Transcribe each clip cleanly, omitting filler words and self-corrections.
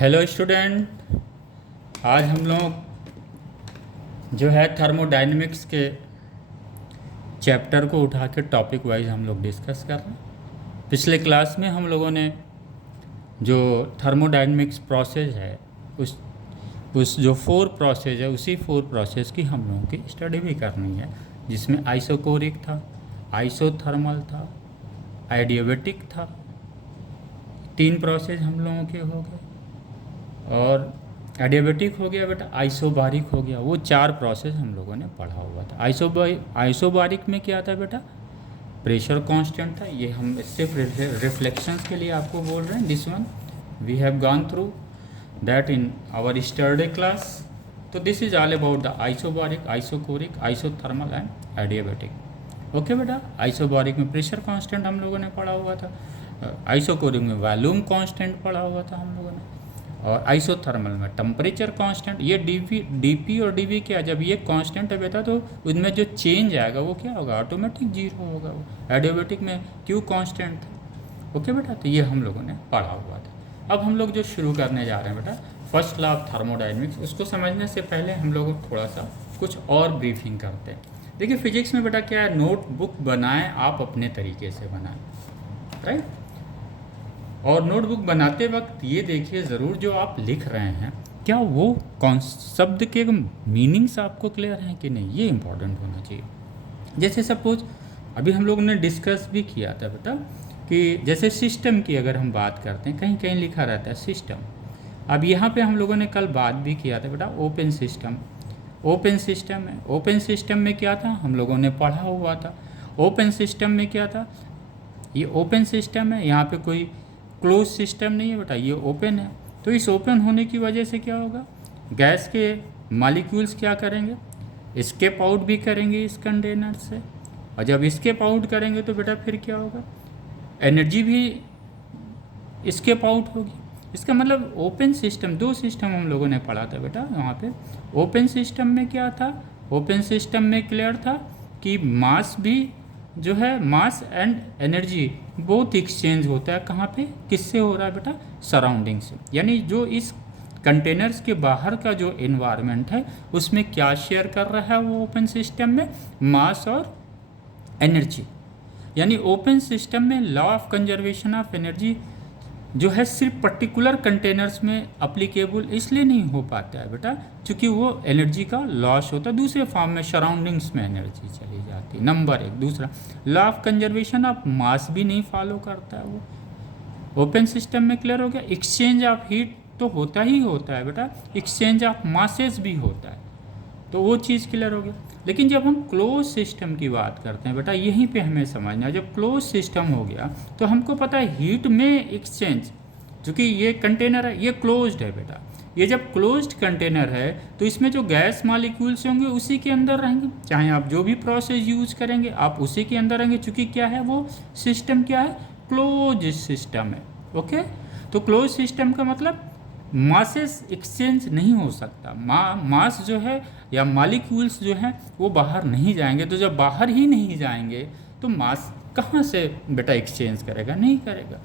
Hello student, आज हम लोग जो है थर्मोडायनेमिक्स के चैप्टर को उठा के टॉपिक वाइज हम लोग डिस्कस कर रहे हैं। पिछले क्लास में हम लोगों ने जो थर्मोडायनेमिक्स प्रोसेस है उस जो 4 प्रोसेस है उसी 4 प्रोसेस की हम लोगों की स्टडी भी करनी है, जिसमें आइसोकोरिक था, आइसोथर्मल था, एडियाबेटिक था। 3 प्रोसेस हम लोगों के हो गए और एडियाबेटिक हो गया बेटा, आइसोबारिक हो गया। वो 4 प्रोसेस हम लोगों ने पढ़ा हुआ था। आइसोबारिक में क्या था बेटा? प्रेशर कांस्टेंट था। ये हम सिर्फ रिफ्लेक्शंस के लिए आपको बोल रहे हैं। This one we have gone through that in our yesterday class. तो this is all about the isobaric, isochoric, isothermal and adiabatic. Okay बेटा, आइसोबारिक में प्रेशर कांस्टेंट हम लोगों ने पढ़ा हुआ था, आइसोकोरिक में वॉल्यूम कांस्टेंट पढ़ा हुआ था हम लोगों ने, और आइसोथर्मल में टेम्परेचर कांस्टेंट। ये डीपी और डीवी क्या, जब ये कांस्टेंट है बेटा तो उनमें जो चेंज आएगा वो क्या होगा? ऑटोमेटिक जीरो होगा। वो एडियाबेटिक में क्यू कांस्टेंट था। ओके बेटा, तो ये हम लोगों ने पढ़ा हुआ था। अब हम लोग जो शुरू करने जा रहे हैं बेटा, फर्स्ट लॉ ऑफ थर्मोडायनेमिक्स, उसको समझने से पहले हम लोग थोड़ा सा कुछ और ब्रीफिंग करते हैं। देखिए फिजिक्स में बेटा क्या है, नोटबुक बनाएं आप अपने तरीके से बनाएं, राइट। और नोटबुक बनाते वक्त ये देखिए ज़रूर जो आप लिख रहे हैं क्या वो शब्द के मीनिंग्स आपको क्लियर हैं कि नहीं, ये इंपॉर्टेंट होना चाहिए। जैसे सपोज अभी हम लोगों ने डिस्कस भी किया था बेटा कि जैसे सिस्टम की अगर हम बात करते हैं, कहीं कहीं लिखा रहता है सिस्टम। अब यहाँ पे हम लोगों ने कल बात भी किया था बेटा ओपन सिस्टम। ओपन सिस्टम है, ओपन सिस्टम में क्या था हम लोगों ने पढ़ा हुआ था। ओपन सिस्टम में क्या था, ये ओपन सिस्टम है, यहाँ पे कोई क्लोज सिस्टम नहीं है बेटा, ये ओपन है। तो इस ओपन होने की वजह से क्या होगा, गैस के मॉलिक्यूल्स क्या करेंगे, एस्केप आउट भी करेंगे इस कंटेनर से। और जब एस्केप आउट करेंगे तो बेटा फिर क्या होगा, एनर्जी भी एस्केप आउट होगी। इसका मतलब ओपन सिस्टम, 2 सिस्टम हम लोगों ने पढ़ा था बेटा वहाँ पे। ओपन सिस्टम में क्या था, ओपन सिस्टम में क्लियर था कि मास भी जो है, मास एंड एनर्जी बहुत एक्सचेंज होता है। कहाँ पे, किससे हो रहा है बेटा? सराउंडिंग से। यानी जो इस कंटेनर्स के बाहर का जो एनवायरनमेंट है उसमें क्या शेयर कर रहा है वो ओपन सिस्टम में, मास और एनर्जी। यानी ओपन सिस्टम में law of conservation of energy जो है सिर्फ पर्टिकुलर कंटेनर्स में अप्लीकेबल इसलिए नहीं हो पाता है बेटा क्योंकि वो एनर्जी का लॉस होता है, दूसरे फॉर्म में सराउंडिंग्स में एनर्जी चली जाती है, नंबर 1। दूसरा, law of conservation of mass भी नहीं फॉलो करता है वो। ओपन सिस्टम में क्लियर हो गया। एक्सचेंज ऑफ हीट तो होता ही होता है बेटा, एक्सचेंज ऑफ मासेस भी होता है, तो वो चीज़ क्लियर हो गया। लेकिन जब हम क्लोज सिस्टम की बात करते हैं बेटा, यहीं पे हमें समझना है, जब क्लोज सिस्टम हो गया तो हमको पता है हीट में एक्सचेंज, क्योंकि ये कंटेनर है, ये क्लोज्ड है बेटा। ये जब क्लोज्ड कंटेनर है तो इसमें जो गैस मॉलिक्यूल्स होंगे उसी के अंदर रहेंगे, चाहे आप जो भी प्रोसेस यूज करेंगे आप उसी के अंदर रहेंगे, क्योंकि क्या है वो सिस्टम क्या है, क्लोज सिस्टम है। ओके, तो क्लोज सिस्टम का मतलब मासेस एक्सचेंज नहीं हो सकता, मास जो है या मॉलिक्यूल्स जो हैं वो बाहर नहीं जाएंगे। तो जब बाहर ही नहीं जाएंगे तो मास कहाँ से बेटा एक्सचेंज करेगा, नहीं करेगा।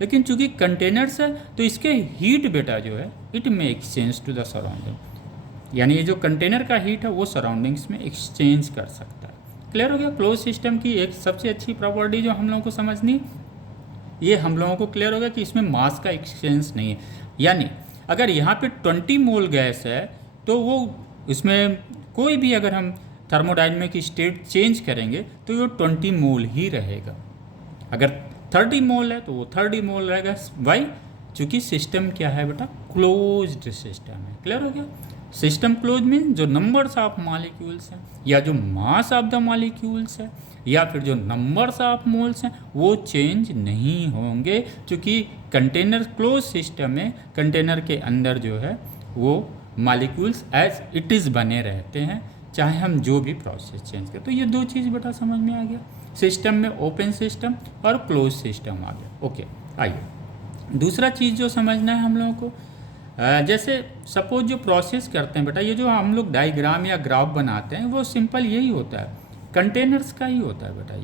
लेकिन चूंकि कंटेनर्स है तो इसके हीट बेटा जो है इट में एक्सचेंज टू द सराउंडिंग, यानी ये जो कंटेनर का हीट है वो सराउंडिंग्स में एक्सचेंज कर सकता है। क्लियर हो गया। क्लोज सिस्टम की एक सबसे अच्छी प्रॉपर्टी जो हम लोगों को समझनी, ये हम लोगों को क्लियर हो गया कि इसमें मास का एक्सचेंज नहीं है। यानी अगर यहाँ पे 20 मोल गैस है तो वो इसमें कोई भी अगर हम थर्मोडायनेमिक स्टेट चेंज करेंगे तो वो 20 मोल ही रहेगा। अगर 30 मोल है तो वो 30 मोल रहेगा। वाई? चूँकि सिस्टम क्या है बेटा, क्लोज्ड सिस्टम है। क्लियर हो गया। सिस्टम क्लोज मीन जो नंबर्स ऑफ मॉलिक्यूल्स हैं या जो मास ऑफ द मॉलिक्यूल्स है या फिर जो नंबर्स ऑफ मोल्स हैं वो चेंज नहीं होंगे, क्योंकि कंटेनर क्लोज सिस्टम में कंटेनर के अंदर जो है वो मॉलिक्यूल्स एज इट इज़ बने रहते हैं, चाहे हम जो भी प्रोसेस चेंज करें। तो ये 2 चीज़ बेटा समझ में आ गया, सिस्टम में ओपन सिस्टम और क्लोज सिस्टम आ गया। ओके, आइए दूसरा चीज़ जो समझना है हम लोगों को, जैसे सपोज जो प्रोसेस करते हैं बेटा, ये जो हम लोग डायग्राम या ग्राफ बनाते हैं वो सिंपल यही होता है, कंटेनर्स का ही होता है बेटा।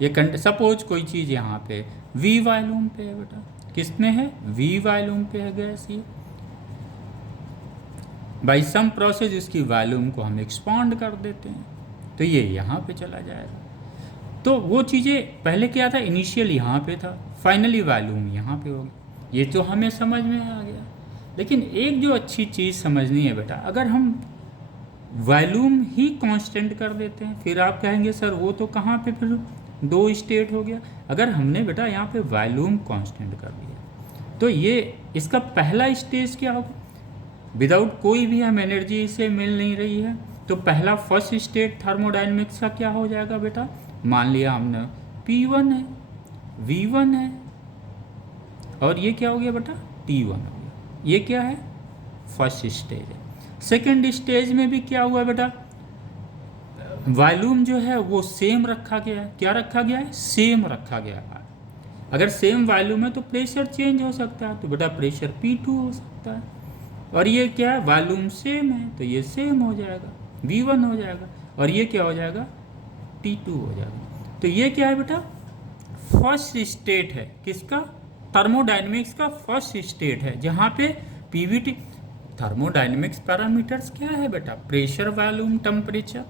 ये सपोज कोई चीज़ यहाँ पे वी वॉल्यूम पे है बेटा, किस में है, वी वॉल्यूम पे है गैस ये, बाई सम प्रोसेस उसकी वॉल्यूम को हम एक्सपांड कर देते हैं, तो ये यहाँ पे चला जाएगा। तो वो चीज़ें पहले क्या था, इनिशियल यहाँ पे था, फाइनली वॉल्यूम यहाँ पे होगी। ये तो हमें समझ में आ गया। लेकिन एक जो अच्छी चीज़ समझनी है बेटा, अगर हम वॉल्यूम ही कांस्टेंट कर देते हैं, फिर आप कहेंगे सर वो तो कहाँ पे फिर दो स्टेट हो गया। अगर हमने बेटा यहाँ पे वॉल्यूम कांस्टेंट कर दिया तो ये इसका पहला स्टेज क्या होगा, विदाउट कोई भी हम एनर्जी इसे मिल नहीं रही है, तो पहला फर्स्ट स्टेट थर्मोडायनेमिक्स का क्या हो जाएगा बेटा, मान लिया हमने P1 है, V1 है, और ये क्या हो गया बेटा T1 हो गया। ये क्या है, फर्स्ट स्टेज है। सेकेंड स्टेज में भी क्या हुआ बेटा, वॉल्यूम जो है वो सेम रखा गया है। क्या रखा गया है, सेम रखा गया है। अगर सेम वॉल्यूम है तो प्रेशर चेंज हो सकता है, तो बेटा प्रेशर P2 हो सकता है। और ये क्या है, वॉल्यूम सेम है तो ये सेम हो जाएगा, V1 हो जाएगा, और ये क्या हो जाएगा, T2 हो जाएगा। तो ये क्या है बेटा, फर्स्ट स्टेट है किसका, थर्मोडायनेमिक्स का फर्स्ट स्टेट है, जहाँ पे पीवीटी थर्मोडायनेमिक्स पैरामीटर्स क्या है बेटा, pressure, volume, temperature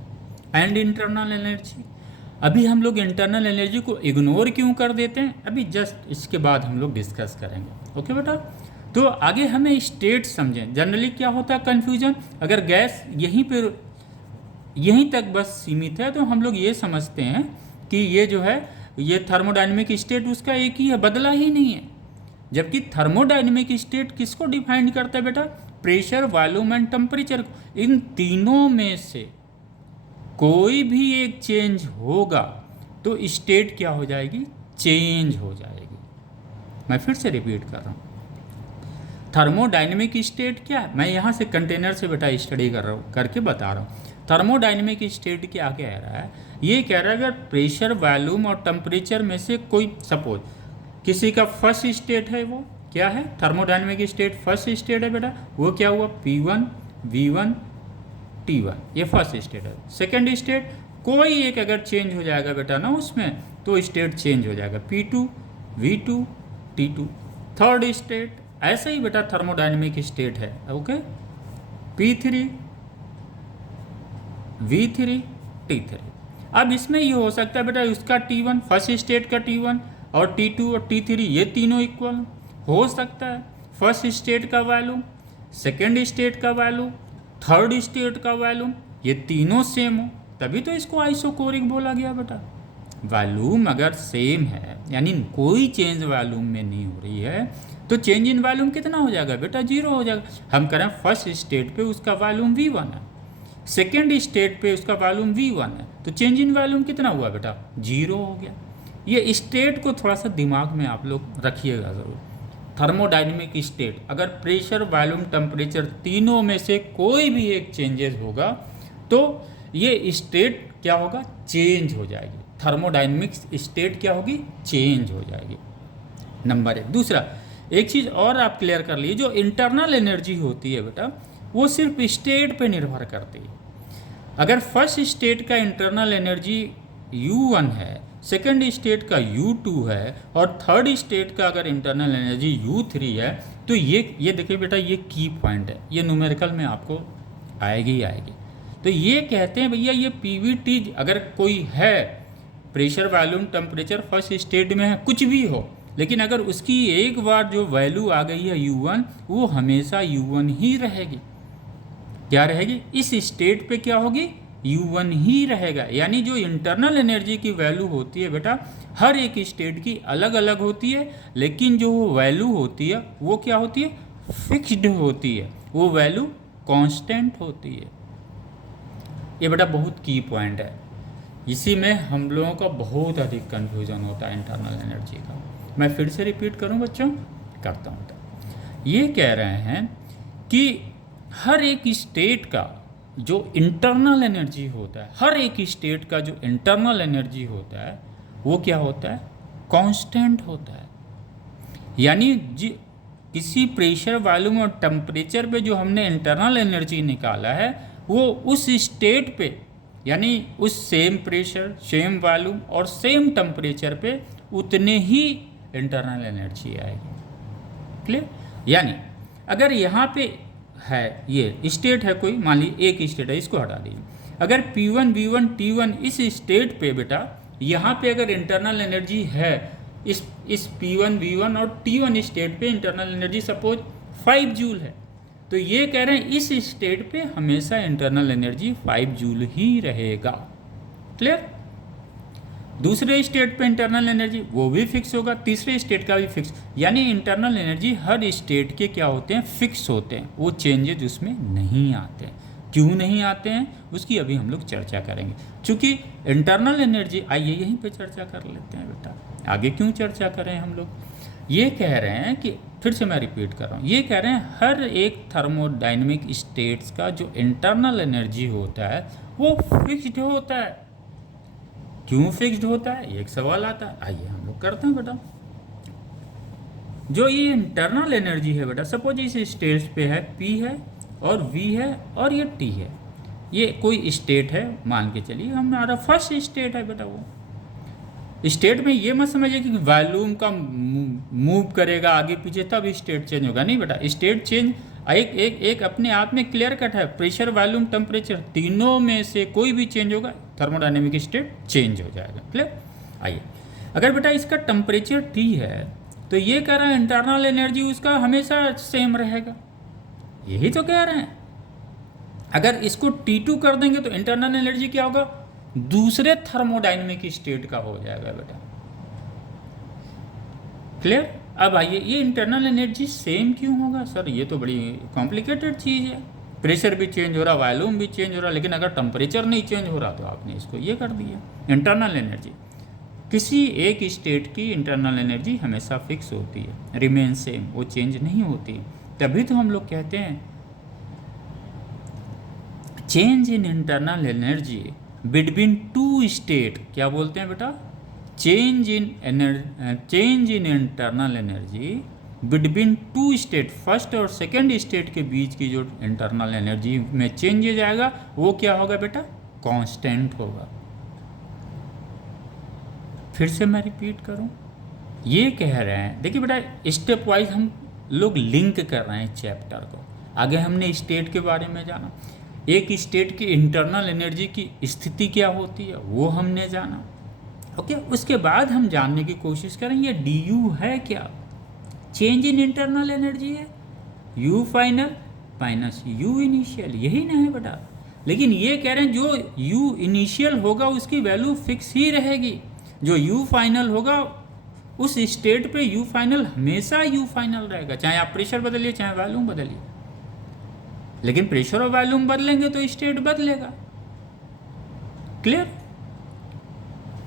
and internal energy. अभी हम लोग इंटरनल एनर्जी को इग्नोर क्यों कर देते हैं, अभी जस्ट इसके बाद हम लोग डिस्कस करेंगे। ओके बेटा, तो आगे हमें स्टेट समझें। जनरली क्या होता है कन्फ्यूजन, अगर गैस यहीं तक बस सीमित है तो हम लोग ये समझते हैं कि ये जो है ये थर्मोडायनेमिक स्टेट उसका एक ही है, बदला ही नहीं है। जबकि थर्मोडायनेमिक स्टेट किसको डिफाइन करता है बेटा, प्रेशर, वॉल्यूम एंड टेम्परेचर। इन तीनों में से कोई भी एक चेंज होगा तो स्टेट क्या हो जाएगी, चेंज हो जाएगी। मैं फिर से रिपीट कर रहा हूँ, थर्मोडायनेमिक स्टेट क्या है, मैं यहाँ से कंटेनर से बेटा स्टडी कर रहा हूँ, करके बता रहा हूँ। थर्मोडायनेमिक स्टेट क्या कह रहा है, ये कह रहा है अगर प्रेशर, वॉल्यूम और टेम्परेचर में से कोई, सपोज किसी का फर्स्ट स्टेट है, वो क्या है, थर्मोडायनेमिक स्टेट फर्स्ट स्टेट है बेटा, वो क्या हुआ, P1, V1, T1, ये फर्स्ट स्टेट है। सेकेंड स्टेट कोई एक अगर चेंज हो जाएगा बेटा ना उसमें, तो स्टेट चेंज हो जाएगा, P2, V2, T2। Third state ऐसा ही बेटा थर्मोडायनेमिक स्टेट है, ओके, P3, V3, T3। अब इसमें ये हो सकता है बेटा उसका T1, फर्स्ट स्टेट का T1 और T2 और T3 ये तीनों इक्वल हो सकता है। फर्स्ट स्टेट का वैल्यूम, सेकेंड स्टेट का वैल्यूम, थर्ड स्टेट का वैल्यूम, ये तीनों सेम हो, तभी तो इसको आइसोकोरिक बोला गया बेटा। वॉल्यूम अगर सेम है, यानी कोई चेंज वॉल्यूम में नहीं हो रही है, तो चेंज इन वॉल्यूम कितना हो जाएगा बेटा, जीरो हो जाएगा। हम करें फर्स्ट स्टेट पे उसका वॉल्यूम V1 है, सेकेंड स्टेट पे उसका वॉल्यूम V1 है, तो चेंज इन वॉल्यूम कितना हुआ बेटा, जीरो हो गया। ये स्टेट को थोड़ा सा दिमाग में आप लोग रखिएगा ज़रूर। थर्मोडायनेमिक स्टेट, अगर प्रेशर, वॉल्यूम, टेम्परेचर तीनों में से कोई भी एक चेंजेस होगा तो ये स्टेट क्या होगा, चेंज हो जाएगी। थर्मोडायनेमिक स्टेट क्या होगी, चेंज हो जाएगी। नंबर एक। दूसरा एक चीज़ और आप क्लियर कर लीजिए, जो इंटरनल एनर्जी होती है बेटा वो सिर्फ स्टेट पे निर्भर करती है। अगर फर्स्ट स्टेट का इंटरनल एनर्जी U1 है, सेकेंड स्टेट का U2 है, और थर्ड स्टेट का अगर इंटरनल एनर्जी U3 है, तो ये देखिए बेटा, ये की पॉइंट है, ये न्यूमेरिकल में आपको आएगी ही आएगी। तो ये कहते हैं भैया ये PVT अगर कोई है, pressure, volume, temperature first state में है, कुछ भी हो, लेकिन अगर उसकी एक बार जो वैल्यू आ गई है U1, वो हमेशा U1 ही रहेगी। क्या रहेगी, इस स्टेट पे क्या होगी, U1 ही रहेगा। यानी जो इंटरनल एनर्जी की वैल्यू होती है बेटा, हर एक स्टेट की अलग अलग होती है, लेकिन जो वैल्यू होती है वो क्या होती है, फिक्स्ड होती है, वो वैल्यू कांस्टेंट होती है। ये बेटा बहुत की पॉइंट है, इसी में हम लोगों का बहुत अधिक कन्फ्यूजन होता है इंटरनल एनर्जी का। मैं फिर से रिपीट करूं बच्चों, करता हूँ। तो ये कह रहे हैं कि हर एक स्टेट का जो इंटरनल एनर्जी होता है, हर एक स्टेट का जो इंटरनल एनर्जी होता है वो क्या होता है, कांस्टेंट होता है। यानी किसी प्रेशर, वॉल्यूम और टेम्परेचर पे जो हमने इंटरनल एनर्जी निकाला है, वो उस स्टेट पे, यानी उस सेम प्रेशर, सेम वॉल्यूम और सेम टेम्परेचर पे उतने ही इंटरनल एनर्जी आएगी। क्लियर। यानी अगर यहाँ पे है, ये स्टेट है कोई, मान लीजिए एक स्टेट है, इसको हटा दीजिए। अगर P1 V1 T1 इस स्टेट पे बेटा, यहाँ पे अगर इंटरनल एनर्जी है इस P1 V1 और T1 स्टेट पे इंटरनल एनर्जी सपोज 5 जूल है, तो ये कह रहे हैं इस स्टेट पे हमेशा इंटरनल एनर्जी 5 जूल ही रहेगा। क्लियर? दूसरे स्टेट पे इंटरनल एनर्जी वो भी फिक्स होगा, तीसरे स्टेट का भी फिक्स, यानी इंटरनल एनर्जी हर स्टेट के क्या होते हैं, फिक्स होते हैं, वो चेंजेज उसमें नहीं आते हैं। क्यों नहीं आते हैं उसकी अभी हम लोग चर्चा करेंगे, क्योंकि इंटरनल एनर्जी, आइए यहीं पे चर्चा कर लेते हैं बेटा, आगे क्यों चर्चा करें हम लोग। ये कह रहे हैं कि, फिर से मैं रिपीट कर रहा हूँ, ये कह रहे हैं हर एक थर्मोडाइनमिक स्टेट्स का जो इंटरनल एनर्जी होता है वो फिक्स्ड होता है। क्यों फिक्स्ड होता है, ये एक सवाल आता है, आइए हम लोग करते हैं बेटा। जो ये इंटरनल एनर्जी है बेटा, सपोज इस स्टेट पे है P है और V है और ये T है, ये कोई स्टेट है, मान के चलिए हमारा फर्स्ट स्टेट है बेटा। वो स्टेट में ये मत समझिए कि वॉल्यूम का मूव करेगा आगे पीछे तब स्टेट चेंज होगा, नहीं बेटा। स्टेट चेंज एक अपने आप में क्लियर कट है, प्रेशर वॉल्यूम टेम्परेचर तीनों में से कोई भी चेंज होगा थर्मोडायनेमिक स्टेट चेंज हो जाएगा। क्लियर? आइए, अगर बेटा इसका टेम्परेचर T है तो ये कह रहा है इंटरनल एनर्जी उसका हमेशा सेम रहेगा, यही तो कह रहे हैं। अगर इसको T2 कर देंगे तो इंटरनल एनर्जी क्या होगा, दूसरे थर्मोडायनेमिक स्टेट का हो जाएगा बेटा। क्लियर? अब आइए, ये इंटरनल एनर्जी सेम क्यों होगा सर, ये तो बड़ी कॉम्प्लिकेटेड चीज़ है। प्रेशर भी चेंज हो रहा, वॉल्यूम भी चेंज हो रहा, लेकिन अगर टेम्परेचर नहीं चेंज हो रहा तो आपने इसको ये कर दिया। इंटरनल एनर्जी, किसी एक स्टेट की इंटरनल एनर्जी हमेशा फिक्स होती है, रिमेन सेम, वो चेंज नहीं होती। तभी तो हम लोग कहते हैं change in internal energy between two state, क्या बोलते हैं बेटा, change in internal energy between two state, first और सेकेंड स्टेट के बीच की जो इंटरनल एनर्जी में चेंज हो जाएगा वो क्या होगा बेटा, कांस्टेंट होगा। फिर से मैं रिपीट करूं, ये कह रहे हैं, देखिए बेटा स्टेप वाइज हम लोग लिंक कर रहे हैं चैप्टर को। आगे हमने स्टेट के बारे में जाना, एक स्टेट की इंटरनल एनर्जी की स्थिति क्या होती है वो हमने जाना। ओके, उसके बाद हम जानने की कोशिश करेंगे डी यू है क्या, चेंज इन इंटरनल एनर्जी है, you final minus you initial, यही ना है बेटा। लेकिन ये कह रहे हैं जो यू इनिशियल होगा उसकी वैल्यू फिक्स ही रहेगी, जो यू फाइनल होगा उस स्टेट पे यू फाइनल हमेशा यू फाइनल रहेगा, चाहे आप प्रेशर बदलिए चाहे वॉल्यूम बदलिए। लेकिन प्रेशर और वॉल्यूम बदलेंगे तो स्टेट बदलेगा। क्लियर?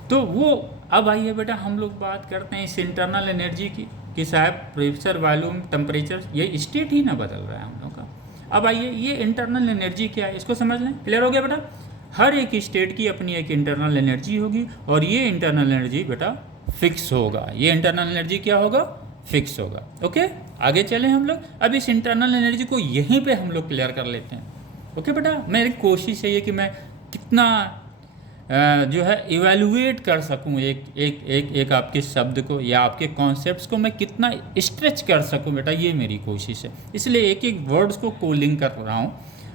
तो वो, अब आइए बेटा हम लोग बात करते हैं इस इंटरनल एनर्जी की कि साहब प्रेशर वॉल्यूम टेम्परेचर ये स्टेट ही ना बदल रहा है हम लोग का। अब आइए ये इंटरनल एनर्जी क्या है इसको समझ लें। क्लियर हो गया बेटा? हर एक स्टेट की अपनी एक इंटरनल एनर्जी होगी और ये इंटरनल एनर्जी बेटा फिक्स होगा, ये इंटरनल एनर्जी क्या होगा, फिक्स होगा। ओके, आगे चलें हम लोग। अब इस इंटरनल एनर्जी को यहीं पे हम लोग क्लियर कर लेते हैं। ओके बेटा, मेरी कोशिश है ये कि मैं कितना जो है इवेलुएट कर सकूं एक आपके शब्द को या आपके कॉन्सेप्ट्स को मैं कितना स्ट्रेच कर सकूं बेटा, ये मेरी कोशिश है। इसलिए एक एक वर्ड्स को कोलिंग कर रहा हूं।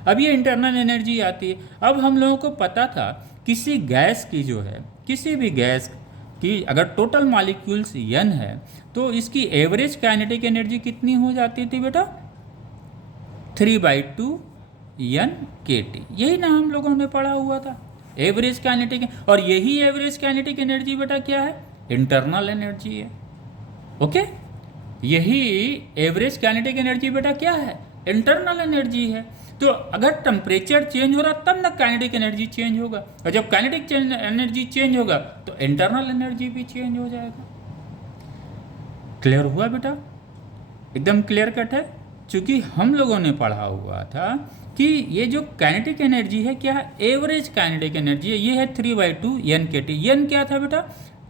अब ये इंटरनल एनर्जी आती है। अब हम लोगों को पता था किसी गैस की जो है, किसी भी गैस की अगर टोटल मॉलिक्यूल्स n है तो इसकी एवरेज काइनेटिक एनर्जी कितनी हो जाती थी बेटा, 3/2 n kT। यही ना हम लोगों ने पढ़ा हुआ था एवरेज काइनेटिक। और यही एवरेज काइनेटिक एनर्जी बेटा क्या है, इंटरनल एनर्जी है। ओके, यही एवरेज काइनेटिक एनर्जी बेटा क्या है, इंटरनल एनर्जी है। तो अगर टेम्परेचर चेंज हो रहा तब ना काइनेटिक एनर्जी चेंज होगा, और जब काइनेटिक एनर्जी चेंज होगा तो इंटरनल एनर्जी भी चेंज हो जाएगा। क्लियर हुआ बेटा? एकदम क्लियर कट है। क्योंकि हम लोगों ने पढ़ा हुआ था कि ये जो काइनेटिक एनर्जी है क्या है, एवरेज काइनेटिक एनर्जी है, ये है 3/2 n kT। n क्या था बेटा,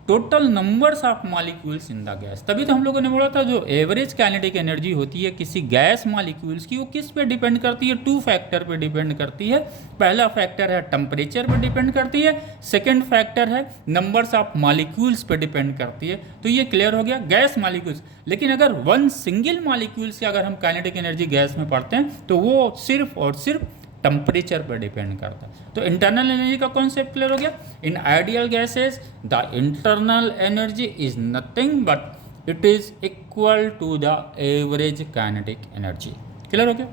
total numbers of molecules in the gas. तभी तो हम लोगों ने बोला था जो एवरेज काइनेटिक एनर्जी होती है किसी गैस मॉलिक्यूल्स की, वो किस पे डिपेंड करती है? 2 फैक्टर पे डिपेंड करती है। पहला फैक्टर है टेम्परेचर पे डिपेंड करती है, सेकंड फैक्टर है नंबर्स ऑफ मॉलिक्यूल्स पे डिपेंड करती है। तो ये क्लियर हो गया गैस मॉलिक्यूल्स। लेकिन अगर वन सिंगल मॉलिक्यूल्स की अगर हम काइनेटिक एनर्जी गैस में पढ़ते हैं तो वो सिर्फ और सिर्फ टेम्परेचर पर डिपेंड करता है। तो इंटरनल एनर्जी का कॉन्सेप्ट क्लियर हो गया। In ideal gases the internal energy is nothing but it is equal to the average kinetic energy. Clear हो गया?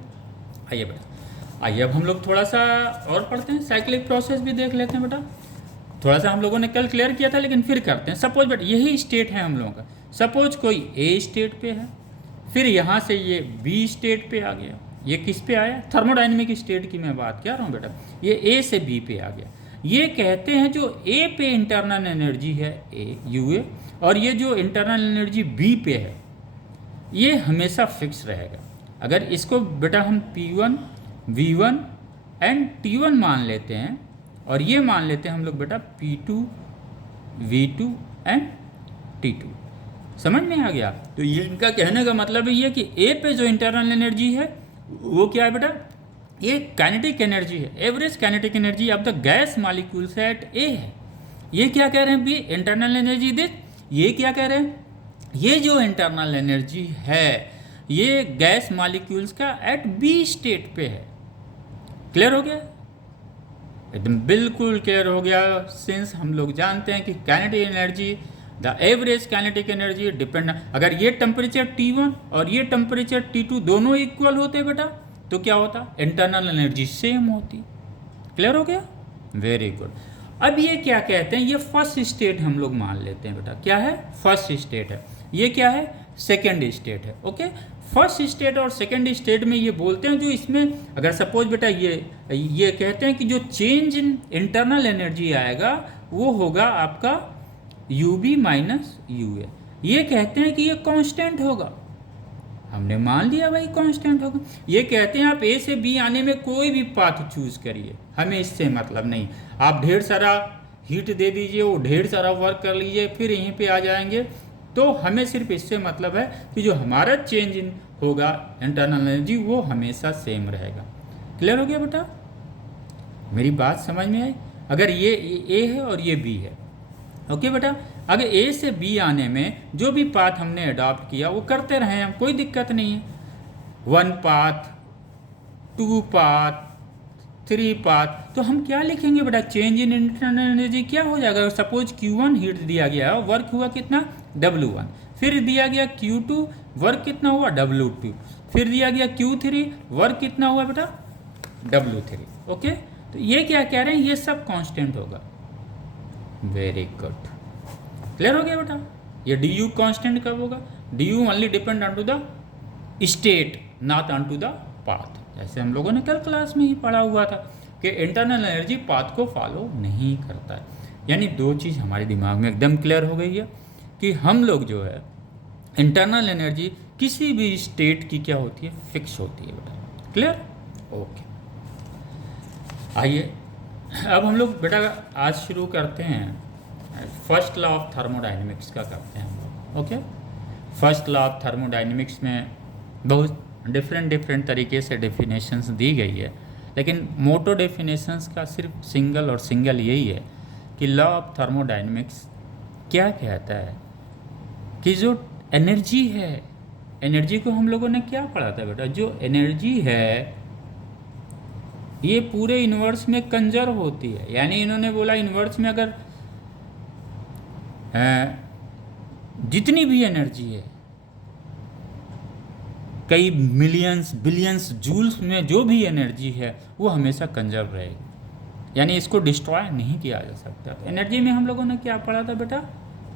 आइए बेटा, आइए अब हम लोग थोड़ा सा और पढ़ते हैं, साइक्लिक प्रोसेस भी देख लेते हैं बेटा। थोड़ा सा हम लोगों ने कल क्लियर किया था लेकिन फिर करते हैं। सपोज बेटा यही स्टेट है हम लोगों का, सपोज कोई ए स्टेट पे है, फिर यहाँ से ये बी स्टेट पे आ गया। ये किस पे आया? थर्मोडाइनमिक स्टेट की मैं बात कर रहा हूँ बेटा। ये ए से बी पे आ गया। ये कहते हैं जो ए पे इंटरनल एनर्जी है ए यू ए, और ये जो इंटरनल एनर्जी बी पे है ये हमेशा फिक्स रहेगा। अगर इसको बेटा हम P1 V1 एंड T1 मान लेते हैं और ये मान लेते हैं हम लोग बेटा P2 V2 एंड T2, समझ में आ गया? तो ये इनका कहने का मतलब ये कि ए पे जो इंटरनल एनर्जी है वो क्या है बेटा? ये काइनेटिक एनर्जी है, average kinetic energy of the gas molecules at a है। ये क्या कह रहे हैं बी? Internal energy this. ये क्या कह रहे हैं? ये जो इंटरनल एनर्जी है ये गैस मॉलिक्यूल्स का एट बी स्टेट पे है। क्लियर हो गया? एकदम बिल्कुल क्लियर हो गया। सिंस हम लोग जानते हैं कि kinetic energy the average kinetic energy depend, अगर ये टेम्परेचर T1 और ये टेम्परेचर T2 दोनों इक्वल होते बेटा तो क्या होता? इंटरनल एनर्जी सेम होती। क्लियर हो गया? Very good. अब ये क्या कहते हैं? ये फर्स्ट स्टेट हम लोग मान लेते हैं बेटा। क्या है? फर्स्ट स्टेट है। ये क्या है? सेकेंड स्टेट है। ओके, फर्स्ट स्टेट और सेकेंड स्टेट में ये बोलते हैं जो इसमें अगर सपोज बेटा ये कहते हैं कि जो चेंज इन इंटरनल एनर्जी आएगा वो होगा आपका UB माइनस UA। ये कहते हैं कि ये कांस्टेंट होगा। हमने मान लिया भाई कांस्टेंट होगा। ये कहते हैं आप ए से बी आने में कोई भी पाथ चूज करिए, हमें इससे मतलब नहीं। आप ढेर सारा हीट दे दीजिए, वो ढेर सारा वर्क कर लीजिए, फिर यहीं पे आ जाएंगे। तो हमें सिर्फ इससे मतलब है कि जो हमारा चेंज इन होगा इंटरनल एनर्जी वो हमेशा सेम रहेगा। क्लियर हो गया बेटा? मेरी बात समझ में आई? अगर ये ए है और ये बी है, ओके बेटा, अगर ए से बी आने में जो भी पाथ हमने अडॉप्ट किया वो करते रहे हम, कोई दिक्कत नहीं है। 1 पाथ 2 पाथ 3 पाथ, तो हम क्या लिखेंगे बेटा? चेंज इन इंटरनल एनर्जी क्या हो जाएगा? सपोज Q1 हीट दिया गया है, वर्क हुआ कितना? W1। फिर दिया गया Q2, वर्क कितना हुआ? W2। फिर दिया गया Q3, वर्क कितना हुआ बेटा? W3। ओके, तो ये क्या कह रहे हैं? ये सब कांस्टेंट होगा। वेरी गुड, क्लियर हो गया बेटा? ये du कांस्टेंट कब होगा? du only depend on to the state not on to the path. जैसे हम लोगों ने कल क्लास में ही पढ़ा हुआ था कि इंटरनल एनर्जी पाथ को फॉलो नहीं करता है। यानी दो चीज़ हमारे दिमाग में एकदम क्लियर हो गई है कि हम लोग जो है इंटरनल एनर्जी किसी भी स्टेट की क्या होती है? फिक्स होती है बेटा। क्लियर? ओके, आइए अब हम लोग बेटा आज शुरू करते हैं फर्स्ट लॉ ऑफ थर्मोडाइनमिक्स का करते हैं हम लोग। Okay, first law of thermodynamics में बहुत डिफरेंट तरीके से डेफिनेशंस दी गई है, लेकिन मोटो डेफिनेशंस का सिर्फ सिंगल यही है कि लॉ ऑफ थर्मोडाइनमिक्स क्या कहता है कि जो एनर्जी है, एनर्जी को हम लोगों ने क्या पढ़ा था बेटा? जो एनर्जी है ये पूरे यूनिवर्स में कंजर्व होती है। यानी इन्होंने बोला यूनिवर्स में अगर जितनी भी एनर्जी है, कई मिलियंस बिलियंस जूल्स में जो भी एनर्जी है वो हमेशा कंजर्व रहेगी, यानी इसको डिस्ट्रॉय नहीं किया जा सकता। एनर्जी में हम लोगों ने क्या पढ़ा था बेटा?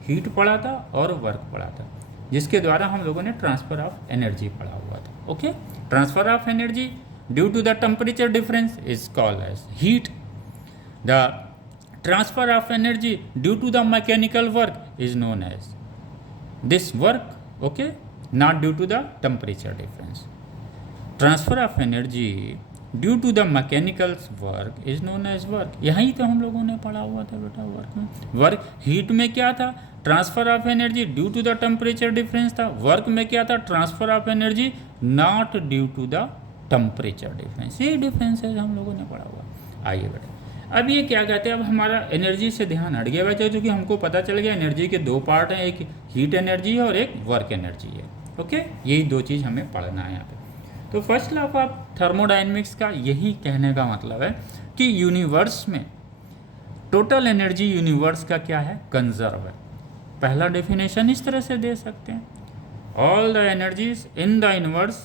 हीट पढ़ा था और वर्क पढ़ा था, जिसके द्वारा हम लोगों ने ट्रांसफ़र ऑफ एनर्जी पढ़ा हुआ था। Okay, transfer of energy due to the temperature difference is called as heat. The transfer of energy due to the mechanical work is known as this work, okay, not due to the temperature difference. Transfer of energy due to the mechanicals work is known as work. यही तो हम लोगों ने पढ़ा हुआ था बेटा, work में। वर्क हीट में क्या था, transfer of energy due to the temperature difference था। वर्क में क्या था, transfer of energy not due to the temperature difference. ये डिफरेंस है हम लोगों ने पढ़ा हुआ। आइए बेटा, अब ये क्या कहते हैं, अब हमारा एनर्जी से ध्यान हट गया बच्चा, क्योंकि हमको पता चल गया एनर्जी के दो पार्ट हैं, एक हीट एनर्जी है और एक वर्क एनर्जी है। ओके, यही दो चीज़ हमें पढ़ना है यहाँ पे। तो फर्स्ट लॉ ऑफ थर्मोडायनेमिक्स का यही कहने का मतलब है कि यूनिवर्स में टोटल एनर्जी यूनिवर्स का क्या है, कंजर्व है। पहला डेफिनेशन इस तरह से दे सकते हैं, all the energies in the universe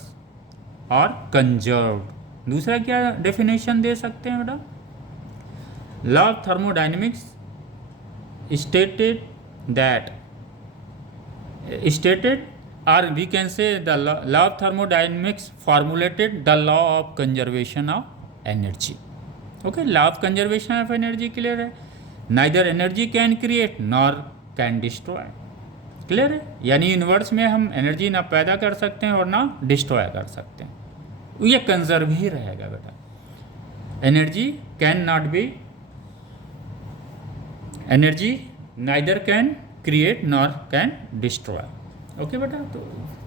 are conserved. दूसरा क्या डेफिनेशन दे सकते हैं बेटा, law of thermodynamics stated or we can say the law of thermodynamics formulated the law of conservation of energy. Okay, law of conservation of energy clear है, neither energy can create nor can destroy। Clear है, यानी universe में हम energy ना पैदा कर सकते हैं और ना डिस्ट्रॉय कर सकते हैं, ये कंजर्व ही रहेगा बेटा। Energy can not be, energy neither can create nor can destroy. Okay बेटा, तो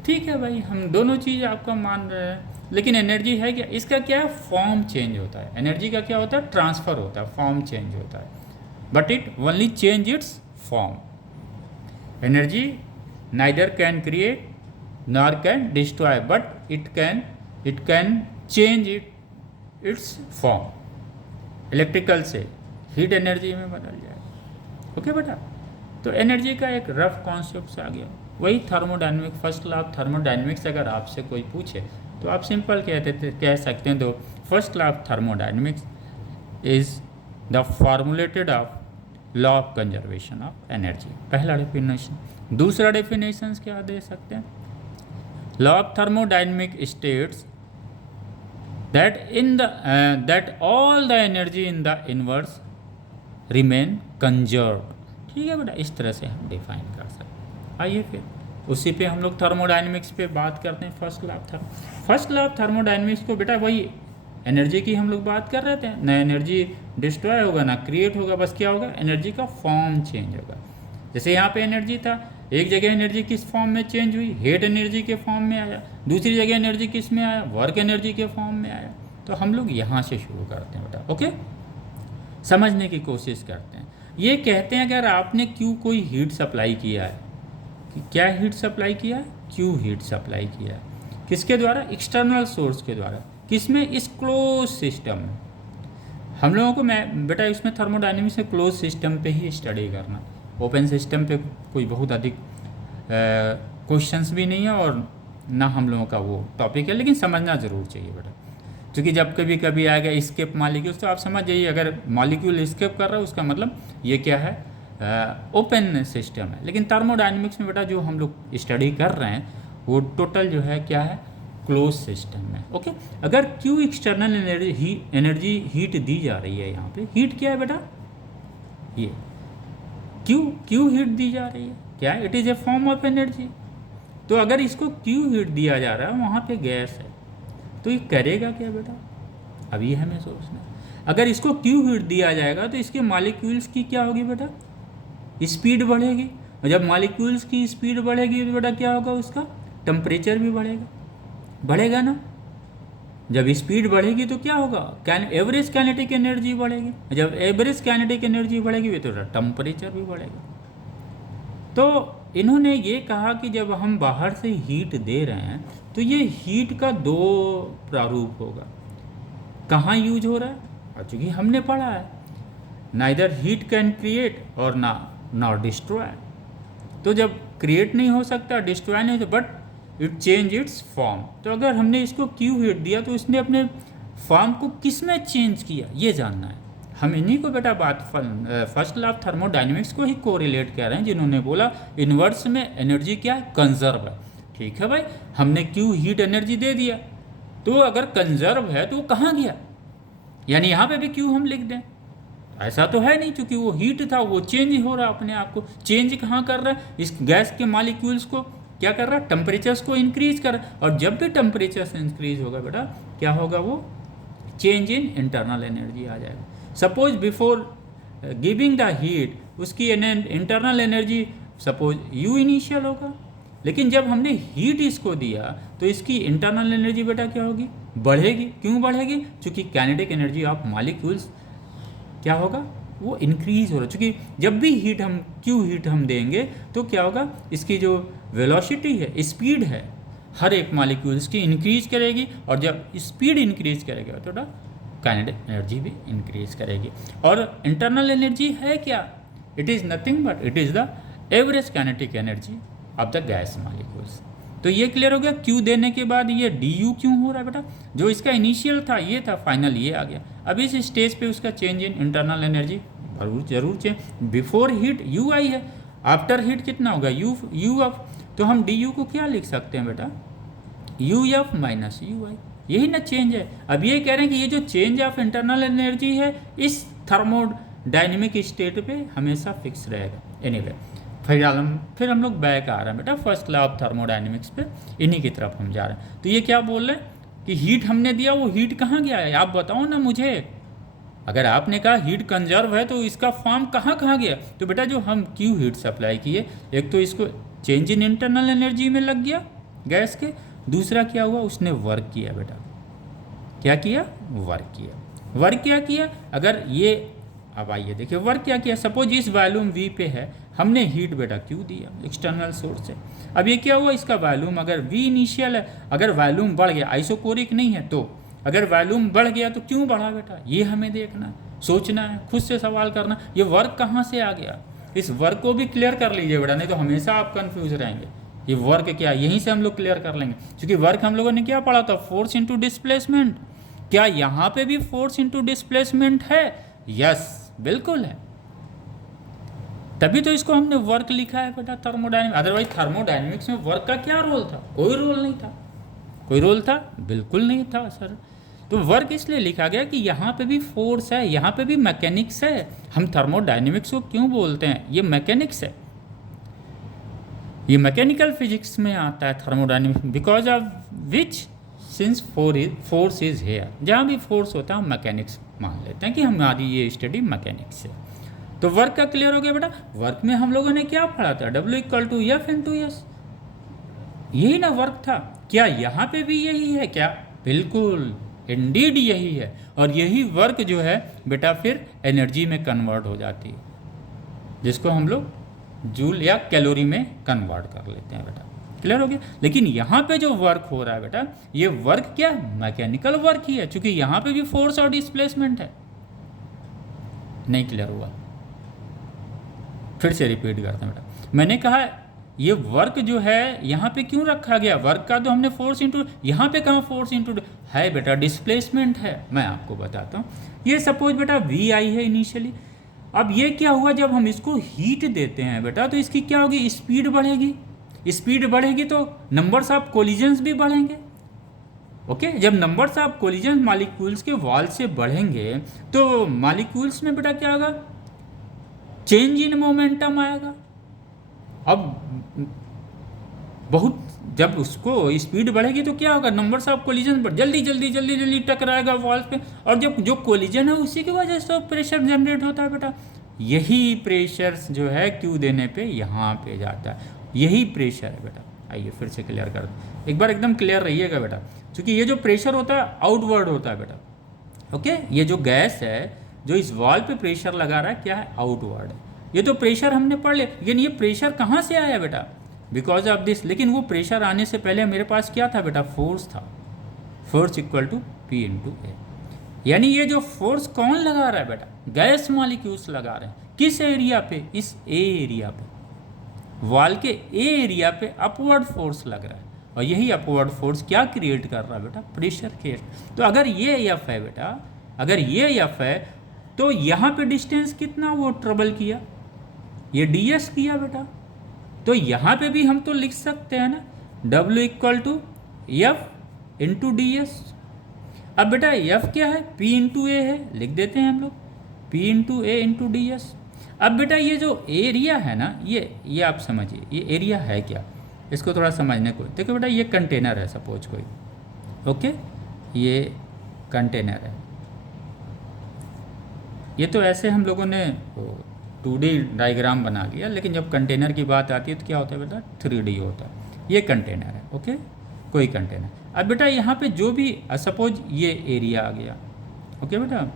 ठीक है भाई, हम दोनों चीज़ आपका मान रहे हैं, लेकिन एनर्जी है क्या, इसका क्या है, फॉर्म चेंज होता है। एनर्जी का क्या होता है, ट्रांसफ़र होता है, फॉर्म चेंज होता है, but it only change it's form. Energy neither can create nor can destroy, but it can change it's form. Electrical से हीट एनर्जी में बदल जाए। ओके बेटा, तो एनर्जी का एक रफ कॉन्सेप्ट आ गया, वही thermodynamic, first law of thermodynamics. अगर आपसे कोई पूछे तो आप सिंपल कह सकते हैं, तो first law of thermodynamics is the formulated of law of conservation of energy, पहला डेफिनेशन। दूसरा डेफिनेशन क्या दे सकते हैं, law of thermodynamic states that all the energy in the universe remain conserved। ठीक है बेटा, इस तरह से हम डिफाइन कर सकते हैं। आइए फिर उसी पे हम लोग थर्मोडायनेमिक्स पे बात करते हैं। फर्स्ट लॉ ऑफ थर्मोडायनेमिक्स को बेटा वही एनर्जी की हम लोग बात कर रहे थे, ना एनर्जी डिस्ट्रॉय होगा ना क्रिएट होगा, बस क्या होगा, एनर्जी का फॉर्म चेंज होगा। जैसे यहाँ पे एनर्जी था, एक जगह एनर्जी किस फॉर्म में चेंज हुई, हीट एनर्जी के फॉर्म में आया, दूसरी जगह एनर्जी किस में आया, वर्क एनर्जी के फॉर्म में आया। तो हम लोग यहाँ से शुरू करते हैं बेटा। ओके, समझने की कोशिश करते हैं। ये कहते हैं अगर आपने क्यों कोई हीट सप्लाई किया है, कि क्या हीट सप्लाई किया है, क्यों हीट सप्लाई किया है, किसके द्वारा, एक्सटर्नल सोर्स के द्वारा, किसमें, इस क्लोज सिस्टम में। हम लोगों को मैं बेटा इसमें थर्मोडायनेमिक्स में क्लोज सिस्टम पे ही स्टडी करना, ओपन सिस्टम पे कोई बहुत अधिक क्वेश्चंस भी नहीं है और ना हम लोगों का वो टॉपिक है, लेकिन समझना ज़रूर चाहिए बेटा, क्योंकि जब कभी कभी आएगा स्केप मॉलिक्यूल्स तो आप समझ जाइए, अगर मॉलिक्यूल स्केप कर रहा है उसका मतलब ये क्या है, ओपन सिस्टम है। लेकिन थर्मोडायनेमिक्स में बेटा जो हम लोग स्टडी कर रहे हैं वो टोटल जो है क्या है, क्लोज सिस्टम में। ओके, अगर क्यों एक्सटर्नल एनर्जी हीट दी जा रही है, यहाँ पे हीट क्या है बेटा, ये क्यों हीट दी जा रही है, क्या it is a form of energy. तो अगर इसको क्यों हीट दिया जा रहा है, वहाँ पे गैस है, तो ये करेगा क्या बेटा, अब ये हमें सोचना। अगर इसको क्यों हीट दिया जाएगा तो इसके मॉलिक्यूल्स की क्या होगी बेटा, स्पीड बढ़ेगी, और जब मॉलिक्यूल्स की स्पीड बढ़ेगी तो बेटा क्या होगा, उसका टेम्परेचर भी बढ़ेगा ना। जब स्पीड बढ़ेगी तो क्या होगा, एवरेज काइनेटिक एनर्जी बढ़ेगी, जब एवरेज काइनेटिक एनर्जी बढ़ेगी तो टेम्परेचर भी बढ़ेगा। तो इन्होंने ये कहा कि जब हम बाहर से हीट दे रहे हैं तो ये हीट का दो प्रारूप होगा, कहाँ यूज हो रहा है, और चूँकि हमने पढ़ा है नाइदर हीट कैन क्रिएट और ना डिस्ट्रॉय। तो जब क्रिएट नहीं हो सकता, डिस्ट्रॉय नहीं, तो but it change it's form. तो अगर हमने इसको क्यों हीट दिया तो इसने अपने फॉर्म को किस में चेंज किया, ये जानना है। हम इन्हीं को बेटा फर्स्ट लॉ ऑफ थर्मोडायनेमिक्स को ही कोरिलेट कर रहे हैं, जिन्होंने बोला इन्वर्स में एनर्जी क्या है, कंजर्व है। ठीक है भाई, हमने क्यों हीट एनर्जी दे दिया, तो अगर कंजर्व है तो वो कहाँ गया, यानी यहाँ पे भी क्यों हम लिख दें, ऐसा तो है नहीं, क्योंकि वो हीट था, वो चेंज हो रहा है, अपने आप को चेंज कहाँ कर रहा है, इस गैस के मॉलिक्यूल्स को क्या कर रहा है, टेम्परेचर्स को इंक्रीज कर रहा है। और जब भी टेम्परेचर इंक्रीज होगा बेटा क्या होगा, वो चेंज इन इंटरनल एनर्जी आ जाएगा। Suppose before giving the heat उसकी internal energy suppose U initial होगा, लेकिन जब हमने हीट इसको दिया तो इसकी इंटरनल एनर्जी बेटा क्या होगी, बढ़ेगी। क्यों बढ़ेगी? क्योंकि काइनेटिक एनर्जी ऑफ मॉलिक्यूल्स क्या होगा, वो इंक्रीज हो रहा है। क्योंकि जब भी हीट हम देंगे तो क्या होगा, इसकी जो वेलोसिटी है, स्पीड है, हर एक मॉलिक्यूल्स की इंक्रीज करेगी, और जब स्पीड इंक्रीज करेगा तो काइनेटिक एनर्जी भी इंक्रीज करेगी। और इंटरनल एनर्जी है क्या, it is nothing but it is the average kinetic energy of the gas molecules. तो ये क्लियर हो गया। क्यू देने के बाद ये डी यू क्यों हो रहा है बेटा, जो इसका इनिशियल था ये था, फाइनल ये आ गया। अब इस स्टेज पे उसका चेंज इन इंटरनल एनर्जी जरूर चेंज। बिफोर हीट यू आई है, आफ्टर हीट कितना होगा, यू एफ। तो हम डी यू को क्या लिख सकते हैं बेटा, यू एफ माइनस यू आई, यही ना चेंज है। अब ये कह रहे हैं कि ये जो चेंज ऑफ इंटरनल एनर्जी है इस थर्मोडायनेमिक स्टेट पे हमेशा फिक्स रहेगा। एनीवे फिर हम लोग बैक आ रहे हैं बेटा फर्स्ट लॉ ऑफ थर्मोडायनेमिक्स पे, इन्हीं की तरफ हम जा रहे हैं। तो ये क्या बोल रहे हैं कि हीट हमने दिया, वो हीट कहाँ गया है, आप बताओ ना मुझे। अगर आपने कहा हीट कंजर्व है तो इसका फॉर्म कहाँ गया, तो बेटा जो हम क्यू हीट सप्लाई किए, एक तो इसको चेंज इन इंटरनल एनर्जी में लग गया गैस के, दूसरा क्या हुआ, उसने वर्क किया बेटा। क्या किया, वर्क किया। वर्क क्या किया, अगर ये, अब आइए देखिए वर्क क्या किया। सपोज इस वॉल्यूम वी पे है, हमने हीट बेटा क्यू दिया एक्सटर्नल सोर्स से। अब ये क्या हुआ, इसका वॉल्यूम अगर वी इनिशियल है, अगर वॉल्यूम बढ़ गया, आइसोकोरिक नहीं है, तो अगर वॉल्यूम बढ़ गया तो क्यों बढ़ा बेटा, ये हमें देखना है, सोचना है, खुद से सवाल करना, ये वर्क कहाँ से आ गया। इस वर्क को भी क्लियर कर लीजिए बेटा, नहीं तो हमेशा आप कंफ्यूज रहेंगे। ये वर्क क्या, यहीं से हम लोग क्लियर कर लेंगे, क्योंकि वर्क हम लोगों ने क्या पढ़ा था, फोर्स इंटू डिस्प्लेसमेंट। क्या यहाँ पे भी फोर्स इंटू डिस्प्लेसमेंट है? यस, बिल्कुल है, तभी तो इसको हमने वर्क लिखा है बेटा थर्मोडायनेमिक्स। अदरवाइज थर्मोडायनेमिक्स में वर्क का क्या रोल था, कोई रोल नहीं था। कोई रोल था? बिल्कुल नहीं था सर। तो वर्क इसलिए लिखा गया कि यहाँ पे भी फोर्स है, यहाँ पे भी मैकेनिक्स है। हम थर्मोडायनेमिक्स को क्यों बोलते हैं, ये मैकेनिक्स है, ये मैकेनिकल फिजिक्स में आता है thermodynamics, because of which since force is here, जहाँ भी फोर्स होता है हम मैकेनिक्स मान लेते हैं कि हमारी ये स्टडी मैकेनिक्स है। तो वर्क का क्लियर हो गया बेटा। वर्क में हम लोगों ने क्या पढ़ा था, W equal to F into S, यही ना वर्क था। क्या यहाँ पे भी यही है क्या? बिल्कुल, इंडीड यही है। और यही वर्क जो है बेटा फिर एनर्जी में कन्वर्ट हो जाती है, जिसको हम लोग जूल या कैलोरी में कन्वर्ट कर लेते हैं बेटा। क्लियर हो गया। लेकिन यहाँ पे जो वर्क हो रहा है बेटा, ये वर्क क्या, मैकेनिकल वर्क ही है, क्योंकि यहाँ पे भी फोर्स और डिस्प्लेसमेंट है। नहीं क्लियर हुआ, फिर से रिपीट करते हैं बेटा। मैंने कहा ये वर्क जो है यहाँ पे क्यों रखा गया, वर्क का तो हमने फोर्स इंटू, यहाँ पे कहाँ फोर्स इंटू है बेटा, डिस्प्लेसमेंट है। मैं आपको बताता हूँ, ये सपोज बेटा वी आई है इनिशियली। अब ये क्या हुआ, जब हम इसको हीट देते हैं बेटा तो इसकी क्या होगी, स्पीड बढ़ेगी। स्पीड बढ़ेगी तो नंबर्स ऑफ कोलिजन्स भी बढ़ेंगे। ओके, जब नंबर्स ऑफ कोलिजन मॉलिक्यूल्स के वॉल से बढ़ेंगे तो मॉलिक्यूल्स में बेटा क्या होगा, चेंज इन मोमेंटम आएगा। अब बहुत जब उसको स्पीड बढ़ेगी तो क्या होगा, नंबर्स ऑफ कोलिजन पर जल्दी टकराएगा वॉल्स पे, और जब जो कोलिजन है उसी की वजह से प्रेशर जनरेट होता है बेटा। यही प्रेशर जो है क्यू देने पे यहाँ पे जाता है, यही प्रेशर है बेटा। आइए फिर से क्लियर कर दो, एक बार एकदम क्लियर रहिएगा बेटा, क्योंकि ये जो प्रेशर होता है आउटवर्ड होता है बेटा। ओके, ये जो गैस है जो इस वॉल पे प्रेशर लगा रहा है क्या है, आउटवर्ड है। ये तो प्रेशर हमने पढ़ लिया, लेकिन ये प्रेशर कहाँ से आया बेटा, बिकॉज ऑफ दिस। लेकिन वो प्रेशर आने से पहले मेरे पास क्या था बेटा, फोर्स था। Force equal to P into A, यानी ये जो फोर्स कौन लगा रहा है बेटा, गैस मॉलिक्यूल्स लगा रहे हैं। किस एरिया पे, इस ए एरिया पे, वॉल के ए एरिया पे अपवर्ड फोर्स लग रहा है, और यही अपवर्ड फोर्स क्या क्रिएट कर रहा है बेटा, प्रेशर क्रिएट। तो अगर ये एफ है बेटा, अगर ये एफ है तो यहाँ पे डिस्टेंस कितना वो ट्रेवल किया, ये ds किया बेटा। तो यहाँ पे भी हम तो लिख सकते हैं ना, W equal to F into D S. अब बेटा एफ क्या है, P इंटू ए है, लिख देते हैं हम लोग P इंटू ए इंटू डी एस। अब बेटा ये जो एरिया है ना, ये आप समझिए, ये एरिया है क्या, इसको थोड़ा समझने को। देखो बेटा ये कंटेनर है सपोज कोई, ओके, ये कंटेनर है, ये तो ऐसे हम लोगों ने 2D डायग्राम बना लिया, लेकिन जब कंटेनर की बात आती है तो क्या होता है बेटा, 3D होता है। ये कंटेनर है, ओके, कोई कंटेनर। अब बेटा यहाँ पे जो भी सपोज ये एरिया आ गया, ओके बेटा,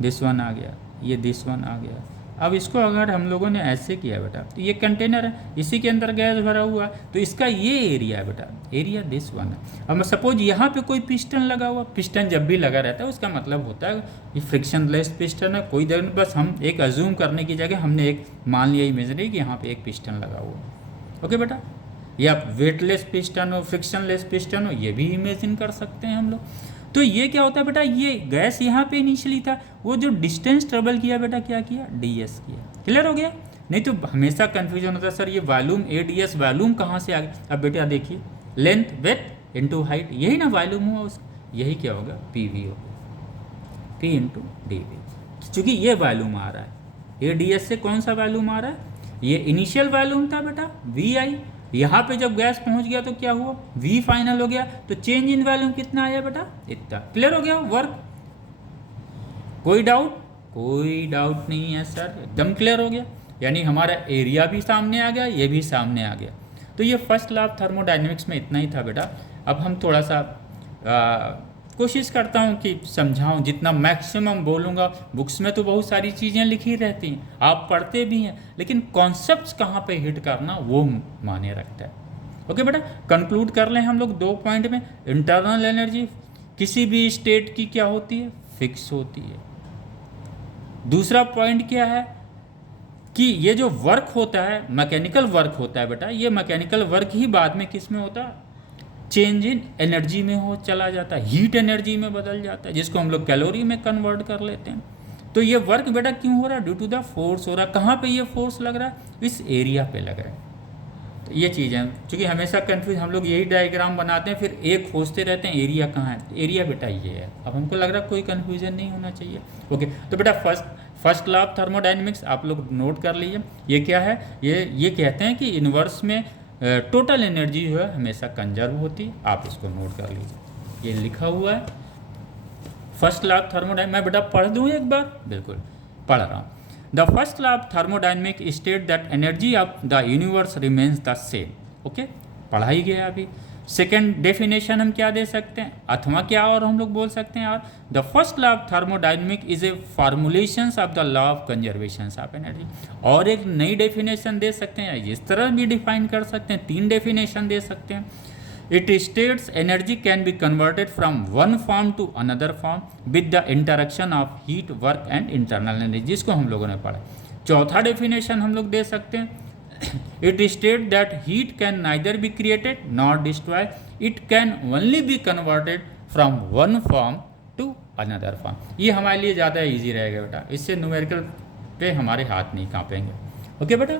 दिस वन आ गया, ये दिस वन आ गया। अब इसको अगर हम लोगों ने ऐसे किया बेटा, तो ये कंटेनर है, इसी के अंदर गैस भरा हुआ है, तो इसका ये एरिया है बेटा, एरिया दिस वन है। अब सपोज यहाँ पे कोई पिस्टन लगा हुआ, पिस्टन जब भी लगा रहता है उसका मतलब होता है ये फ्रिक्शनलेस पिस्टन है। कोई देर बस हम एक अज्यूम करने की जगह हमने एक मान लिया इमेजरी कि यहाँ पे एक पिस्टन लगा हुआ है, ओके बेटा। या वेटलेस पिस्टन हो, फ्रिक्शनलेस पिस्टन हो, ये भी इमेजिन कर सकते हैं हम लोग। तो ये क्या होता है बेटा, ये गैस यहाँ पे इनिशियली था, वो जो डिस्टेंस ट्रेवल किया बेटा, क्या किया, ds किया। क्लियर हो गया? नहीं तो हमेशा कन्फ्यूजन होता है, सर ये वॉल्यूम ds वॉल्यूम कहाँ से आ गया। अब बेटा देखिए, लेंथ वेथ इंटू हाइट, यही ना वॉल्यूम हुआ उसका, यही क्या होगा, pv होगा, p इंटू dv। चूँकि ये वॉल्यूम आ रहा है, ds से कौन सा वॉल्यूम आ रहा है, ये इनिशियल वॉल्यूम था बेटा vi। यहाँ पे जब गैस पहुँच गया तो क्या हुआ, v फाइनल हो गया, तो चेंज इन वॉल्यूम कितना आया बेटा, इतना। क्लियर हो गया वर्क? कोई डाउट? कोई डाउट नहीं है सर, एकदम क्लियर हो गया। यानी हमारा एरिया भी सामने आ गया, ये भी सामने आ गया। तो ये फर्स्ट लॉ ऑफ थर्मोडायनेमिक्स में इतना ही था बेटा। अब हम थोड़ा सा कोशिश करता हूँ कि समझाऊँ, जितना मैक्सिमम बोलूँगा। बुक्स में तो बहुत सारी चीज़ें लिखी रहती हैं, आप पढ़ते भी हैं, लेकिन कॉन्सेप्ट्स कहाँ पे हिट करना वो माने रखता है। ओके बेटा, कंक्लूड कर लें हम लोग 2 पॉइंट में। इंटरनल एनर्जी किसी भी स्टेट की क्या होती है, फिक्स होती है। दूसरा पॉइंट क्या है कि ये जो वर्क होता है, मैकेनिकल वर्क होता है बेटा, ये मैकेनिकल वर्क ही बाद में किस में होता है, चेंज इन एनर्जी में हो चला जाता है, हीट एनर्जी में बदल जाता है, जिसको हम लोग कैलोरी में कन्वर्ट कर लेते हैं। तो ये वर्क बेटा क्यों हो रहा है, ड्यू टू द फोर्स हो रहा है। कहाँ पे ये फोर्स लग रहा है, इस एरिया पे लग रहा है। तो ये चीज़ें चूँकि हमेशा कन्फ्यूज हम लोग यही डायग्राम बनाते हैं, फिर एक खोजते रहते हैं एरिया कहाँ है। तो एरिया बेटा ये है। अब हमको लग रहा है कोई कन्फ्यूजन नहीं होना चाहिए। ओके, तो बेटा फर्स्ट लॉ ऑफ थर्मोडायनेमिक्स आप लोग नोट कर लीजिए। ये क्या है, ये कहते हैं कि इन्वर्स में टोटल एनर्जी जो है हमेशा कंजर्व होती है। आप इसको नोट कर लीजिए, ये लिखा हुआ है फर्स्ट लॉ ऑफ थर्मोडायनेमिक्स। मैं बेटा पढ़ दूँ एक बार, बिल्कुल पढ़ रहा हूँ। The first law of thermodynamic state that energy of the universe remains the same. Okay, पढ़ा ही गया अभी। सेकेंड डेफिनेशन हम क्या दे सकते हैं, अथवा क्या और हम लोग बोल सकते हैं, और the first law of thermodynamic is a formulation of the law of conservation of energy. और एक नई डेफिनेशन दे सकते हैं, इस तरह भी डिफाइन कर सकते हैं, 3 डेफिनेशन दे सकते हैं। It states energy can be converted from one form to another form with the interaction of heat, work and internal energy, जिसको हम लोगों ने पढ़ा। चौथा डेफिनेशन हम लोग दे सकते हैं, it states that heat can neither be created nor destroyed, it can only be converted from one form to another form। ये हमारे लिए ज़्यादा इजी रहेगा बेटा, इससे न्यूमेरिकल पे हमारे हाथ नहीं कांपेंगे। ओके बेटा,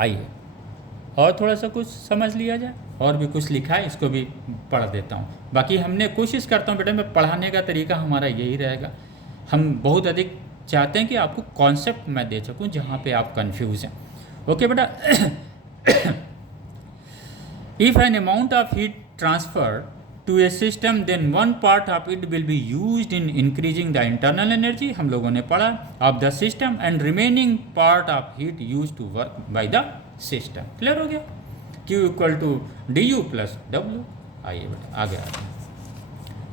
आइए और थोड़ा सा कुछ समझ लिया जाए। और भी कुछ लिखा है, इसको भी पढ़ देता हूँ। बाकी हमने कोशिश करता हूँ बेटा, मैं पढ़ाने का तरीका हमारा यही रहेगा। हम बहुत अधिक चाहते हैं कि आपको कॉन्सेप्ट मैं दे सकूँ जहाँ पे आप कन्फ्यूज़ हैं। ओके बेटा, if an amount of heat transferred to a system, then one part of it will be used in increasing the internal energy, हम लोगों ने पढ़ा, of the system, and remaining part of heat used to work by the system। Clear हो गया? Q equal to du plus W। आइए बेटा आगे आते हैं,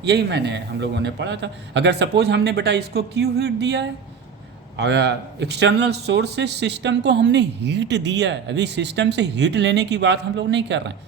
यही मैंने हम लोगों ने पढ़ा था। अगर सपोज हमने बेटा इसको Q हीट दिया है, एक्सटर्नल सोर्स से सिस्टम को हमने हीट दिया है, अभी सिस्टम से हीट लेने की बात हम लोग नहीं कर रहे हैं,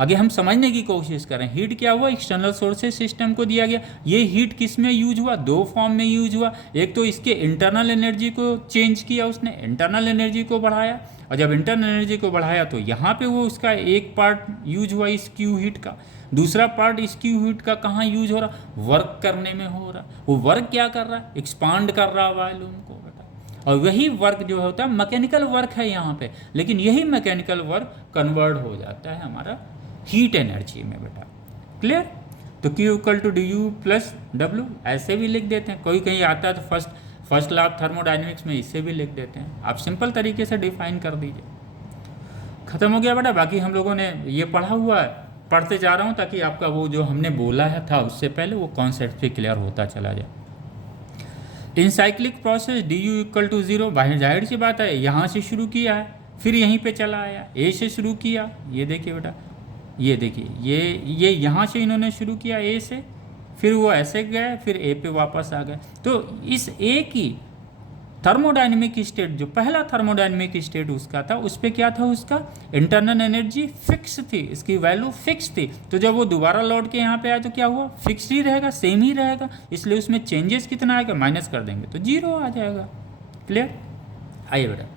आगे हम समझने की कोशिश कर रहे हैं। हीट क्या हुआ, एक्सटर्नल सोर्स से सिस्टम को दिया गया। ये हीट किस में यूज हुआ, 2 फॉर्म में यूज हुआ। एक तो इसके इंटरनल एनर्जी को चेंज किया उसने, इंटरनल एनर्जी को बढ़ाया, और जब इंटरनल एनर्जी को बढ़ाया तो यहाँ पे वो उसका एक पार्ट यूज हुआ इस क्यू हीट का, दूसरा पार्ट इस क्यू हीट का कहाँ यूज हो रहा, वर्क करने में हो रहा। वो वर्क क्या कर रहा है, एक्सपांड कर रहा है वॉल्यूम को बेटा। और वही वर्क जो होता है मैकेनिकल वर्क है यहाँ पे, लेकिन यही मैकेनिकल वर्क कन्वर्ट हो जाता है हमारा हीट एनर्जी में बेटा। क्लियर? तो Q equal to du plus W ऐसे भी लिख देते हैं, कोई कहीं आता है तो फर्स्ट लॉ ऑफ थर्मोडायनेमिक्स में इससे भी लिख देते हैं। आप सिंपल तरीके से डिफाइन कर दीजिए, खत्म हो गया बेटा। बाकी हम लोगों ने ये पढ़ा हुआ है, पढ़ते जा रहा हूँ ताकि आपका वो जो हमने बोला है था उससे पहले वो कॉन्सेप्ट भी क्लियर होता चला जाए। In cyclic process D U equal to 0, बाहर जाहिर सी बात है यहाँ से शुरू किया है फिर यहीं पे चला आया, ए से शुरू किया, ये देखिए बेटा, ये देखिए ये यहाँ से इन्होंने शुरू किया ए से, फिर वो ऐसे गए फिर ए पे वापस आ गए। तो इस ए की थर्मोडाइनमिक स्टेट, जो पहला थर्मोडाइनमिक स्टेट उसका था, उस पर क्या था, उसका इंटरनल एनर्जी फिक्स थी, इसकी वैल्यू फिक्स थी। तो जब वो दोबारा लौट के यहाँ पे आया तो क्या हुआ, फिक्स ही रहेगा, सेम ही रहेगा, इसलिए उसमें चेंजेस कितना आएगा, माइनस कर देंगे तो 0 आ जाएगा। क्लियर? आइए बेटा,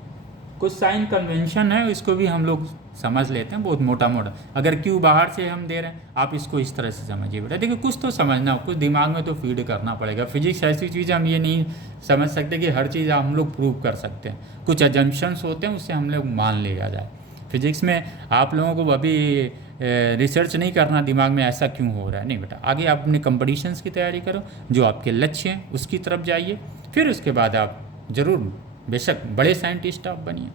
कुछ साइन कन्वेंशन है, इसको भी हम लोग समझ लेते हैं बहुत मोटा मोटा। अगर क्यू बाहर से हम दे रहे हैं, आप इसको इस तरह से समझिए बेटा। देखिए कुछ तो समझना, कुछ दिमाग में तो फीड करना पड़ेगा। फिजिक्स ऐसी चीज़ हम ये नहीं समझ सकते कि हर चीज़ हम लोग प्रूव कर सकते हैं, कुछ एजम्पशंस होते हैं उससे हम लोग मान लिया जाए। फिजिक्स में आप लोगों को अभी रिसर्च नहीं करना दिमाग में ऐसा क्यों हो रहा है, नहीं बेटा। आगे आप अपने कंपटीशंस की तैयारी करो, जो आपके लक्ष्य हैं उसकी तरफ जाइए, फिर उसके बाद आप ज़रूर बेशक बड़े साइंटिस्ट आप बनिए।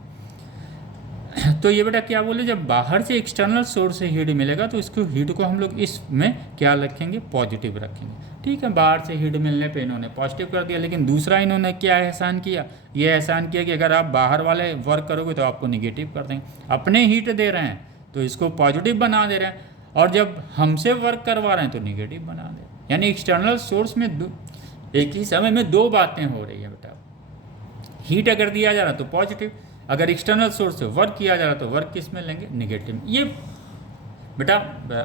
तो ये बेटा क्या बोले, जब बाहर से एक्सटर्नल सोर्स से हीट मिलेगा तो इसको हीट को हम लोग इसमें क्या रखेंगे, पॉजिटिव रखेंगे। ठीक है, बाहर से हीट मिलने पे इन्होंने पॉजिटिव कर दिया, लेकिन दूसरा इन्होंने क्या एहसान किया, ये एहसान किया कि अगर आप बाहर वाले वर्क करोगे तो आपको निगेटिव कर देंगे। अपने हीट दे रहे हैं तो इसको पॉजिटिव बना दे रहे हैं, और जब हमसे वर्क करवा रहे हैं तो निगेटिव बना दे रहे हैं। यानी एक्सटर्नल सोर्स में एक ही समय में दो बातें हो रही है बेटा। हीट अगर दिया जा रहा तो पॉजिटिव, अगर एक्सटर्नल सोर्स से वर्क किया जा रहा तो वर्क किस में लेंगे, निगेटिव। ये बेटा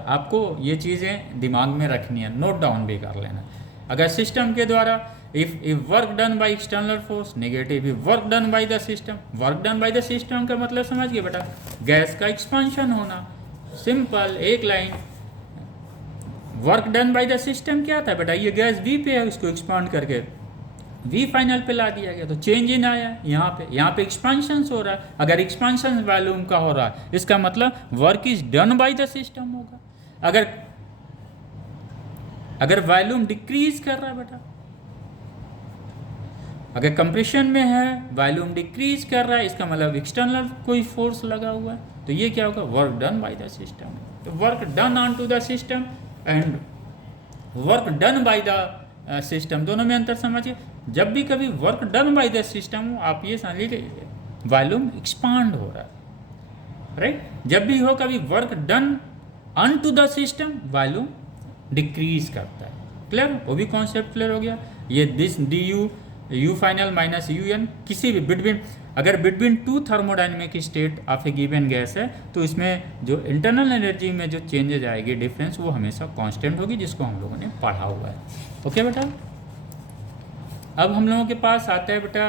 आपको ये चीज़ें दिमाग में रखनी है, नोट डाउन भी कर लेना। अगर सिस्टम के द्वारा if work done by external force negative, if work done by the system, work done by the system का मतलब समझिए बेटा, गैस का एक्सपांशन होना, सिंपल एक line. Work done by the system क्या था बेटा, ये गैस वी पे है, उसको एक्सपांड करके वी फाइनल पे ला दिया गया, तो चेंज इन आया यहाँ पे एक्सपांशन हो रहा है। अगर एक्सपांशन वॉल्यूम का हो रहा है, इसका मतलब work is done by the system होगा। अगर वॉल्यूम डिक्रीज कर रहा है बेटा, अगर कंप्रेशन में है वॉल्यूम डिक्रीज कर रहा है, इसका मतलब एक्सटर्नल कोई फोर्स लगा हुआ है, तो ये क्या होगा, work done by the system. तो work done on to the system and work done by the system, दोनों में अंतर समझिए। जब भी कभी work done by the system हो, आप ये समझिए कि वॉल्यूम एक्सपांड हो रहा है, राइट। जब भी हो कभी work done on to the system, volume decrease करता है। क्लियर? वो भी कॉन्सेप्ट क्लियर हो गया। ये this D U final minus U N, किसी भी between two thermodynamic state of a given gas है, तो इसमें जो इंटरनल एनर्जी में जो चेंजेज आएगी, डिफरेंस, वो हमेशा कांस्टेंट होगी, जिसको हम लोगों ने पढ़ा हुआ है। ओके बेटा, अब हम लोगों के पास आता है बेटा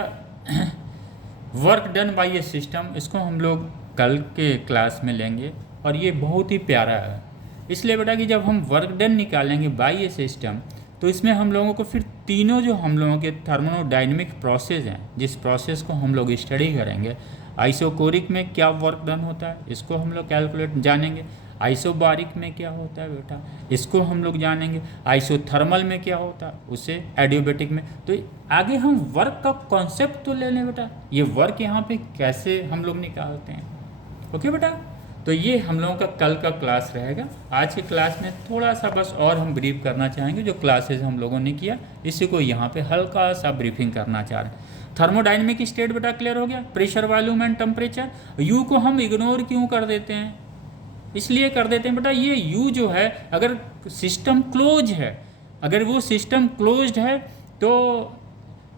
वर्क डन बाय ए सिस्टम। इसको हम लोग कल के क्लास में लेंगे, और ये बहुत ही प्यारा है इसलिए बेटा कि जब हम वर्क डन निकालेंगे बाय ए सिस्टम, तो इसमें हम लोगों को फिर तीनों जो हम लोगों के थर्मोडाइनमिक प्रोसेस हैं, जिस प्रोसेस को हम लोग स्टडी करेंगे, आइसोकोरिक में क्या वर्क डन होता है इसको हम लोग कैलकुलेट जानेंगे, आइसोबारिक में क्या होता है बेटा इसको हम लोग जानेंगे, आइसोथर्मल में क्या होता है उसे, एडियोबेटिक में। तो आगे हम वर्क का कॉन्सेप्ट तो ले लें बेटा, ये वर्क यहाँ पे कैसे हम लोग निकालते हैं। ओके बेटा, तो ये हम लोगों का कल का क्लास रहेगा। आज की क्लास में थोड़ा सा बस और हम ब्रीफ करना चाहेंगे, जो क्लासेस हम लोगों ने किया इसी को यहाँ पे हल्का सा ब्रीफिंग करना चाह रहे हैं। थर्मोडाइनमिक स्टेट बेटा क्लियर हो गया, pressure, volume and temperature. You को हम इग्नोर क्यों कर देते हैं, इसलिए कर देते हैं बेटा, ये यू जो है अगर सिस्टम क्लोज है, अगर वो सिस्टम क्लोज्ड है तो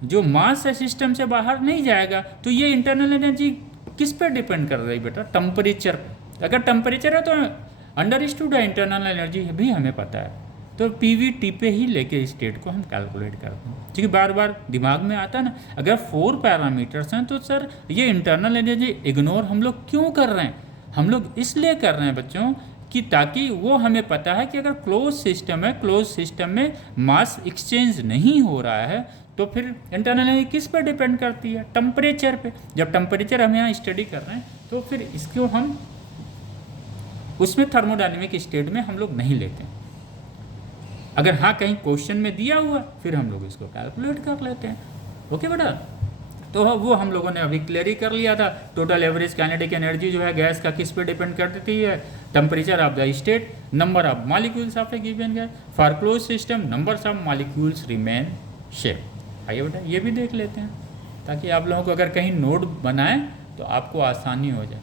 जो मास है सिस्टम से बाहर नहीं जाएगा, तो ये इंटरनल एनर्जी किस पर डिपेंड कर रही है बेटा, टेम्परेचर। अगर टेम्परेचर है तो अंडरस्टूड है, इंटरनल एनर्जी भी हमें पता है, तो पीवीटी पे ही लेके स्टेट को हम कैलकुलेट करते हैं। क्योंकि बार बार दिमाग में आता है ना, अगर 4 पैरामीटर्स हैं तो सर ये इंटरनल एनर्जी इग्नोर हम लोग क्यों कर रहे हैं, हम लोग इसलिए कर रहे हैं बच्चों कि ताकि वो हमें पता है कि अगर क्लोज सिस्टम है, क्लोज सिस्टम में मास एक्सचेंज नहीं हो रहा है, तो फिर इंटरनल एनर्जी किस पर डिपेंड करती है, टेम्परेचर पे। जब टेम्परेचर हम यहाँ स्टडी कर रहे हैं तो फिर इसको हम उसमें थर्मोडायनेमिक स्टेट में हम लोग नहीं लेते हैं। अगर हाँ कहीं क्वेश्चन में दिया हुआ फिर हम लोग इसको कैलकुलेट कर लेते हैं। ओके बेटा, तो वो हम लोगों ने अभी क्लियर ही कर लिया था। टोटल एवरेज काइनेटिक एनर्जी जो है गैस का किस पे डिपेंड करती है, temperature of the state, number of molecules of a given gas, for close system numbers of molecules remain same. आइए बेटा ये भी देख लेते हैं, ताकि आप लोगों को अगर कहीं नोट बनाएं तो आपको आसानी हो जाए।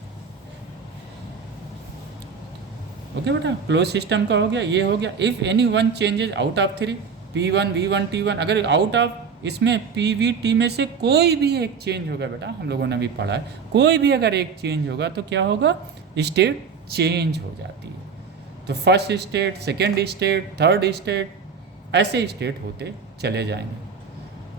ओके बेटा, क्लोज सिस्टम का हो गया, ये हो गया। If any one changes out of 3, P1 V1 T1, अगर आउट ऑफ इसमें PV T में से कोई भी एक चेंज होगा बेटा, हम लोगों ने भी पढ़ा है, कोई भी अगर एक चेंज होगा तो क्या होगा, स्टेट चेंज हो जाती है। तो first state, second state, third state, ऐसे स्टेट होते चले जाएंगे।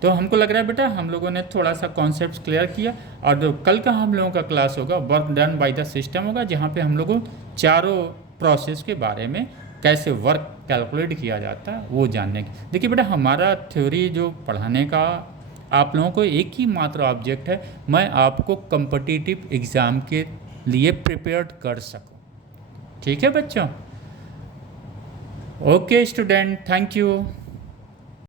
तो हमको लग रहा है बेटा हम लोगों ने थोड़ा सा कॉन्सेप्ट क्लियर किया। और जो कल का हम लोगों का क्लास होगा work done by the system होगा, जहाँ पे हम लोगों चारों प्रोसेस के बारे में, कैसे वर्क कैलकुलेट किया जाता है वो जानने की। देखिए बेटा हमारा थ्योरी जो पढ़ाने का आप लोगों को एक ही मात्र ऑब्जेक्ट है, मैं आपको कम्पिटिटिव एग्ज़ाम के लिए प्रिपेयर्ड कर सकूं। ठीक है बच्चों? Okay student, thank you.